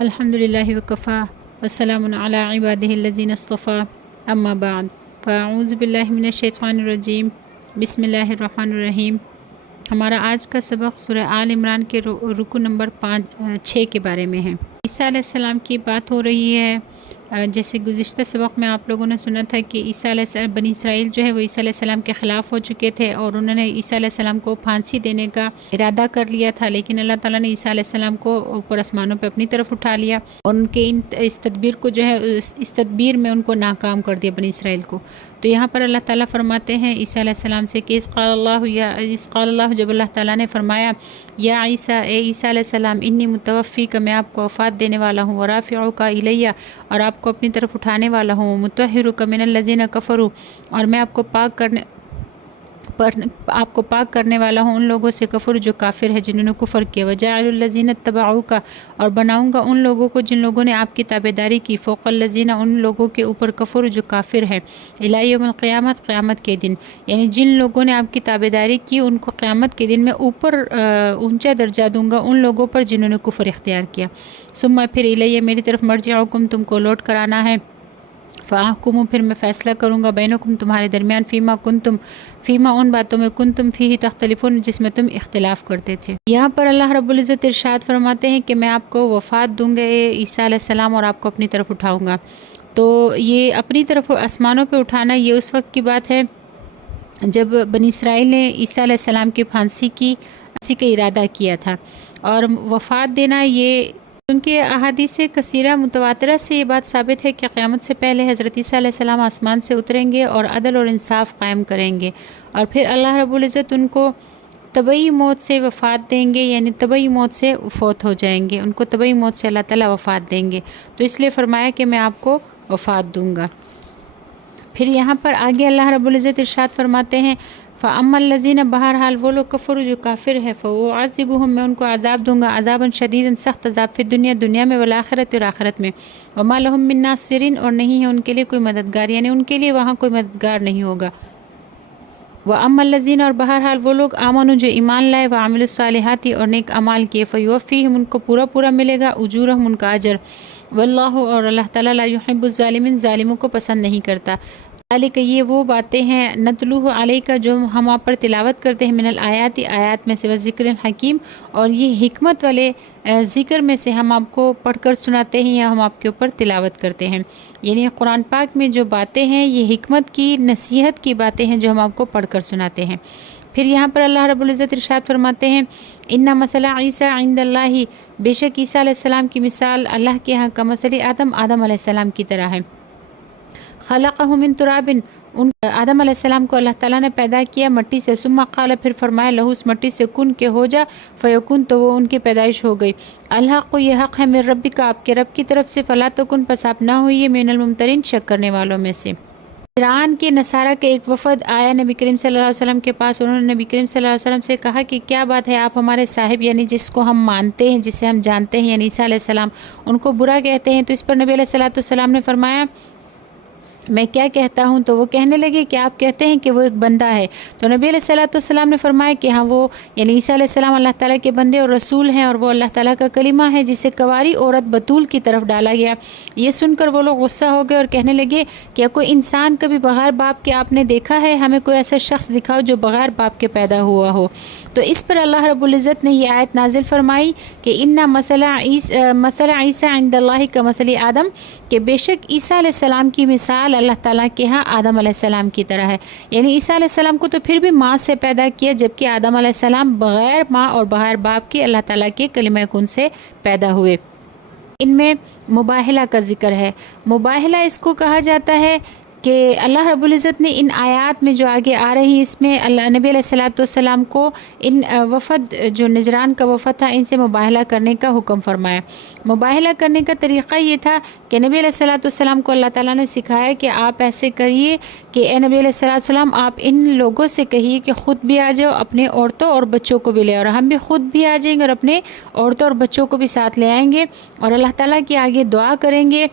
الحمدللہ وکفا والسلام علی عبادہ الذین اصطفیٰ اما بعد فاعوذ باللہ من الشیطان الرجیم بسم اللہ الرحمن الرحیم۔ ہمارا آج کا سبق سورہ آل عمران کے رکو نمبر 6 کے بارے میں ہے۔ عیسیٰ علیہ السلام کی بات ہو رہی ہے۔ جیسے گزشتہ سبق میں آپ لوگوں نے سنا تھا کہ عیسیٰ علیہ السلام بنی اسرائیل جو ہے وہ عیسیٰ علیہ السلام کے خلاف ہو چکے تھے اور انہوں نے عیسیٰ علیہ السلام کو پھانسی دینے کا ارادہ کر لیا تھا، لیکن اللہ تعالیٰ نے عیسیٰ علیہ السلام کو اوپر آسمانوں پہ اپنی طرف اٹھا لیا اور ان کے اس تدبیر کو جو ہے اس تدبیر میں ان کو ناکام کر دیا بنی اسرائیل کو۔ تو یہاں پر اللہ تعالیٰ فرماتے ہیں عیسیٰ علیہ السلام سے کہ اس قال اللہ جب اللہ تعالیٰ نے فرمایا یا عیسیٰ، اے عیسیٰ علیہ السلام، انی متوفی کا میں آپ کو وفات دینے والا ہوں، ورافعو کا الیہ اور آپ کو اپنی طرف اٹھانے والا ہوں، مطہر کا من الذین کفروا اور میں آپ کو پاک کرنے والا ہوں ان لوگوں سے کفر جو کافر ہے، جنہوں نے کفر کیا، وجاعل الذین اتبعوک اور بناؤں گا ان لوگوں کو جن لوگوں نے آپ کی تابعداری کی، فوق الذین ان لوگوں کے اوپر کفر جو کافر ہے، الی یوم القیامت قیامت کے دن، یعنی جن لوگوں نے آپ کی تابعداری کی ان کو قیامت کے دن میں اوپر اونچا درجہ دوں گا ان لوگوں پر جنہوں نے کفر اختیار کیا۔ ثم پھر الی میری طرف مرجعکم تم کو لوٹ کر آنا ہے، فاحکم پھر میں فیصلہ کروں گا بینکم تمہارے درمیان فیما ان باتوں میں کنتم فیہ تختلفون جس میں تم اختلاف کرتے تھے۔ یہاں پر اللہ رب العزت ارشاد فرماتے ہیں کہ میں آپ کو وفات دوں گا عیسیٰ علیہ السلام اور آپ کو اپنی طرف اٹھاؤں گا۔ تو یہ اپنی طرف آسمانوں پہ اٹھانا یہ اس وقت کی بات ہے جب بنی اسرائیل نے عیسیٰ علیہ السلام کی پھانسی کا ارادہ کیا تھا، اور وفات دینا یہ کیونکہ احادیث کثیرہ متواترہ سے یہ بات ثابت ہے کہ قیامت سے پہلے حضرت عیسیٰ علیہ السلام آسمان سے اتریں گے اور عدل اور انصاف قائم کریں گے، اور پھر اللہ رب العزت ان کو طبعی موت سے وفات دیں گے، یعنی طبعی موت سے فوت ہو جائیں گے، ان کو طبعی موت سے اللہ تعالیٰ وفات دیں گے۔ تو اس لیے فرمایا کہ میں آپ کو وفات دوں گا۔ پھر یہاں پر آگے اللہ رب العزت ارشاد فرماتے ہیں فَأَمَّا الَّذِينَ بہرحال وہ لوگ کفر جو کافر ہے فَأُعَذِّبُهُم میں ان کو عذاب دوں گا عذابًا شدیدًا سخت عذاب فی دنیا میں والآخرت اور آخرت میں، وما لهم من ناصرین اور نہیں ہے ان کے لیے کوئی مددگار، یعنی ان کے لیے وہاں کوئی مددگار نہیں ہوگا۔ وَأَمَّا الَّذِينَ اور بہرحال وہ لوگ آمنوا جو ایمان لائے وعملوا الصالحات اور نیک اعمال کیے فیوفیہم ان کو پورا ملے گا اجورہم ان کا اجر، واللہ اور اللہ تعالیٰ لا یحب الظالمین ظالموں کو پسند نہیں کرتا۔ ذالک یہ وہ باتیں ہیں نتلوہ علیک جو ہم آپ پر تلاوت کرتے ہیں من الآیات آیات میں سے، وذکر حکیم اور یہ حکمت والے ذکر میں سے ہم آپ کو پڑھ کر سناتے ہیں یا ہم آپ کے اوپر تلاوت کرتے ہیں، یعنی قرآن پاک میں جو باتیں ہیں یہ حکمت کی نصیحت کی باتیں ہیں جو ہم آپ کو پڑھ کر سناتے ہیں۔ پھر یہاں پر اللہ رب العزت ارشاد فرماتے ہیں ان مثل عیسیٰ عند اللہ بے شک عیسیٰ علیہ السلام کی مثال اللہ کے ہاں کا مثل آدم علیہ السلام کی طرح ہے، خلقہ من تراب آدم علیہ السلام کو اللہ تعالیٰ نے پیدا کیا مٹی سے، ثم قال پھر فرمایا لہو اس مٹی سے کن کے ہو جا، فیکون تو وہ ان کی پیدائش ہو گئی، الحق یہ حق ہے من ربک آپ کے رب کی طرف سے، فلا تکن پس آپ نہ ہوئیے من الممترین شک کرنے والوں میں سے۔ ایران کے نصارہ کے ایک وفد آیا نبی کریم صلی اللہ علیہ وسلم کے پاس، انہوں نے نبی کریم صلی اللہ علیہ وسلم سے کہا کہ کیا بات ہے آپ ہمارے صاحب یعنی جس کو ہم مانتے ہیں جسے ہم جانتے ہیں یعنی عیسیٰ علیہ السلام ان کو برا کہتے ہیں۔ تو اس پر نبی علیہ السلام نے فرمایا میں کیا کہتا ہوں؟ تو وہ کہنے لگے کہ آپ کہتے ہیں کہ وہ ایک بندہ ہے۔ تو نبی علیہ السلام نے فرمایا کہ ہاں وہ یعنی عیسیٰ علیہ السلام اللہ تعالیٰ کے بندے اور رسول ہیں اور وہ اللہ تعالیٰ کا کلمہ ہے جسے کواری عورت بطول کی طرف ڈالا گیا۔ یہ سن کر وہ لوگ غصہ ہو گئے اور کہنے لگے کیا کوئی انسان کبھی بغیر باپ کے آپ نے دیکھا ہے؟ ہمیں کوئی ایسا شخص دکھاؤ جو بغیر باپ کے پیدا ہوا ہو۔ تو اس پر اللہ رب العزت نے یہ آیت نازل فرمائی کہ اِنَّ مَثَلَ عیسیٰ عند اللہ کمثل آدم کہ بے شک عیسیٰ علیہ السلام کی مثال اللہ تعالیٰ کے ہاں آدم علیہ السلام کی طرح ہے، یعنی عیسیٰ علیہ السلام کو تو پھر بھی ماں سے پیدا کیا، جبکہ آدم علیہ السلام بغیر ماں اور بغیر باپ کے اللہ تعالیٰ کے کلمہ کن سے پیدا ہوئے۔ ان میں مباہلہ کا ذکر ہے۔ مباہلہ اس کو کہا جاتا ہے کہ اللہ رب العزت نے ان آیات میں جو آگے آ رہی ہیں اس میں اللہ نبی علیہ السلام کو ان وفد جو نجران کا وفد تھا ان سے مباہلہ کرنے کا حکم فرمایا۔ مباہلہ کرنے کا طریقہ یہ تھا کہ نبی علیہ السلام کو اللہ تعالیٰ نے سکھایا کہ آپ ایسے کریے کہ اے نبی علیہ السلام آپ ان لوگوں سے کہیے کہ خود بھی آ جاؤ، اپنے عورتوں اور بچوں کو بھی لے، اور ہم بھی خود بھی آ جائیں گے اور اپنے عورتوں اور بچوں کو بھی ساتھ لے آئیں گے، اور اللہ تعالیٰ کے آگے دعا کریں گے،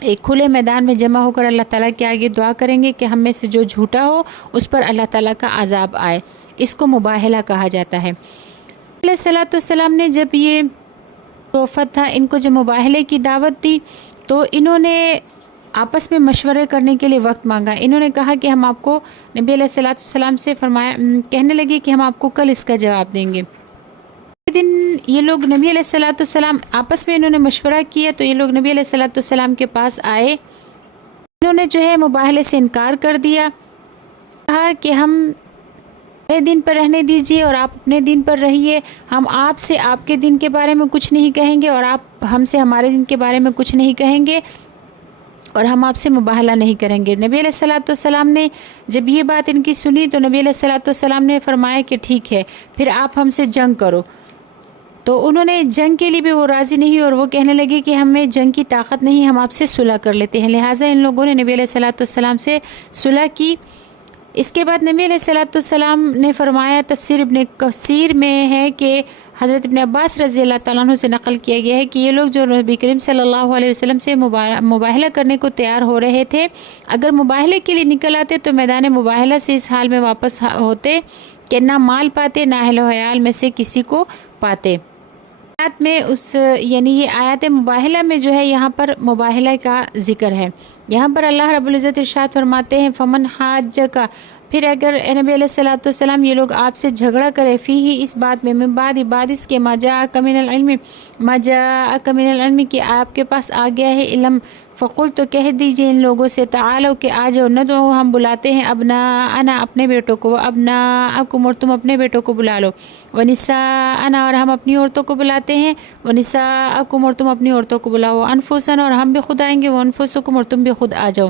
ایک کھلے میدان میں جمع ہو کر اللہ تعالیٰ کے آگے دعا کریں گے کہ ہم میں سے جو جھوٹا ہو اس پر اللہ تعالیٰ کا عذاب آئے۔ اس کو مباہلہ کہا جاتا ہے۔ علیہ السلام نے جب یہ تو وفد تھا، ان کو جب مباہلے کی دعوت دی تو انہوں نے آپس میں مشورے کرنے کے لیے وقت مانگا۔ انہوں نے کہا کہ ہم آپ کو، نبی علیہ الصلوۃ والسلام سے کہنے لگے کہ ہم آپ کو کل اس کا جواب دیں گے۔ دن یہ لوگ نبی علیہ الصلوۃ والسلام آپس میں انہوں نے مشورہ کیا تو یہ لوگ نبی علیہ الصلوۃ والسلام کے پاس آئے۔ انہوں نے جو ہے مباہلے سے انکار کر دیا، کہا کہ ہم اپنے دین پر رہنے دیجیے اور آپ اپنے دین پر رہیے، ہم آپ سے آپ کے دین کے بارے میں کچھ نہیں کہیں گے اور آپ ہم سے ہمارے دین کے بارے میں کچھ نہیں کہیں گے اور ہم آپ سے مباہلہ نہیں کریں گے۔ نبی علیہ الصلوۃ والسلام نے جب یہ بات ان کی سنی تو نبی علیہ الصلوۃ والسلام نے فرمایا کہ ٹھیک ہے، پھر آپ ہم سے جنگ کرو۔ تو انہوں نے جنگ کے لیے بھی وہ راضی نہیں اور وہ کہنے لگے کہ ہمیں جنگ کی طاقت نہیں، ہم آپ سے صلح کر لیتے ہیں۔ لہٰذا ان لوگوں نے نبی علیہ الصلوۃ والسلام سے صلح کی۔ اس کے بعد نبی علیہ الصلوۃ والسلام نے فرمایا، تفسیر ابن کثیر میں ہے کہ حضرت ابن عباس رضی اللہ تعالیٰ عنہ سے نقل کیا گیا ہے کہ یہ لوگ جو نبی کریم صلی اللہ علیہ وسلم سے مباہلہ کرنے کو تیار ہو رہے تھے، اگر مباہلے کے لیے نکل آتے تو میدان مباہلہ سے اس حال میں واپس ہوتے کہ نہ مال پاتے نہ اہل و عیال میں سے کسی کو پاتے۔ آیات میں یعنی یہ آیات مباہلہ میں جو ہے یہاں پر مباہلہ کا ذکر ہے۔ یہاں پر اللہ رب العزت ارشاد فرماتے ہیں فمن حاجک، پھر اگر نبی علیہ الصلوۃ والسلام یہ لوگ آپ سے جھگڑا کرے فیہ اس بات میں، من بعد اس کے ما جاءک من العلم کہ آپ کے پاس آ گیا ہے علم، فقل تو کہہ دیجئے ان لوگوں سے تعالو کہ آ جاؤ، ندعو ہم بلاتے ہیں ابناءنا اپنے بیٹوں کو، ابناءکم اور تم اپنے بیٹوں کو بلا لو، ونساءنا اور ہم اپنی عورتوں کو بلاتے ہیں، ونساءکم اور تم اپنی عورتوں کو بلاؤ، انفسنا اور ہم بھی خود آئیں گے، وانفسکم اور تم بھی خود آ جاؤ،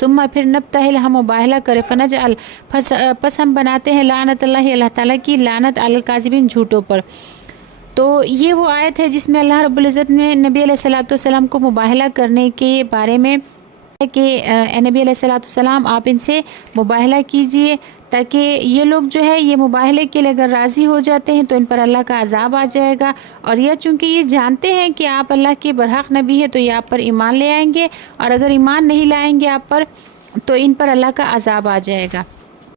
ثم پھر نبتہل ہم مباہلہ کرے، فنجعل پس ہم بناتے ہیں لعنت اللہ تعالیٰ کی لعنت علی الکاذبین جھوٹوں پر۔ تو یہ وہ آیت ہے جس میں اللہ رب العزت نے نبی علیہ الصلوۃ والسلام کو مباہلہ کرنے کے بارے میں کہ نبی علیہ الصلوۃ والسلام آپ ان سے مباہلہ کیجئے تاکہ یہ لوگ جو ہے یہ مباہلے کے لیے اگر راضی ہو جاتے ہیں تو ان پر اللہ کا عذاب آ جائے گا، اور یہ چونکہ یہ جانتے ہیں کہ آپ اللہ کے برحق نبی ہے تو یہ آپ پر ایمان لے آئیں گے، اور اگر ایمان نہیں لائیں گے آپ پر تو ان پر اللہ کا عذاب آ جائے گا۔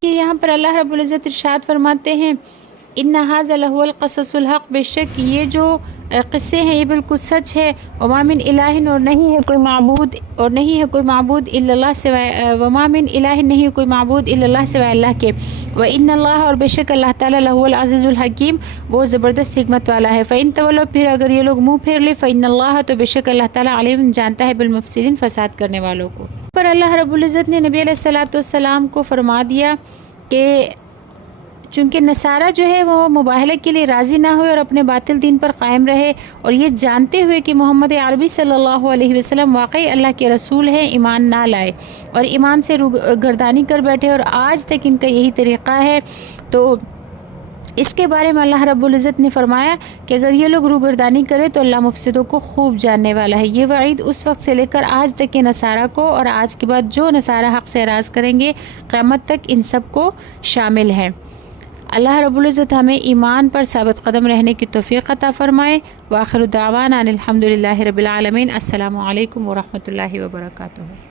یہاں پر اللہ رب العزت ارشاد فرماتے ہیں ان ھذا لہو القصص الحق، بے شک یہ جو قصے ہیں یہ بالکل سچ ہے، وما من الہ اور نہیں ہے کوئی معبود الا اللہ سوائے، وما من الہ نہیں ہے کوئی معبود الا اللہ سوائے اللہ کے، وان اللہ اور بے شک اللہ تعالیٰ لہو العزیز الحکیم وہ زبردست حکمت والا ہے، فان تولوا پھر اگر یہ لوگ منہ پھیر لے، فان اللہ تو بے شک اللہ تعالیٰ علیم جانتا ہے بالمفسدین فساد کرنے والوں کو۔ پر اللہ رب العزت نے نبی علیہ الصلوۃ والسلام کو فرما دیا کہ چونکہ نصارہ جو ہے وہ مباہلے کے لیے راضی نہ ہوئے اور اپنے باطل دین پر قائم رہے، اور یہ جانتے ہوئے کہ محمد عربی صلی اللہ علیہ وسلم واقعی اللہ کے رسول ہیں، ایمان نہ لائے اور ایمان سے روگردانی کر بیٹھے، اور آج تک ان کا یہی طریقہ ہے، تو اس کے بارے میں اللہ رب العزت نے فرمایا کہ اگر یہ لوگ روگردانی کرے تو اللہ مفسدوں کو خوب جاننے والا ہے۔ یہ وعید اس وقت سے لے کر آج تک کے نصارہ کو اور آج کے بعد جو نصارہ حق سے اعراض کریں گے قیامت تک ان سب کو شامل ہے۔ اللہ رب العزت ہمیں ایمان پر ثابت قدم رہنے کی توفیق عطا فرمائے۔ وآخر دعوانا ان الحمد للہ رب العالمین۔ السلام علیکم ورحمۃ اللہ وبرکاتہ۔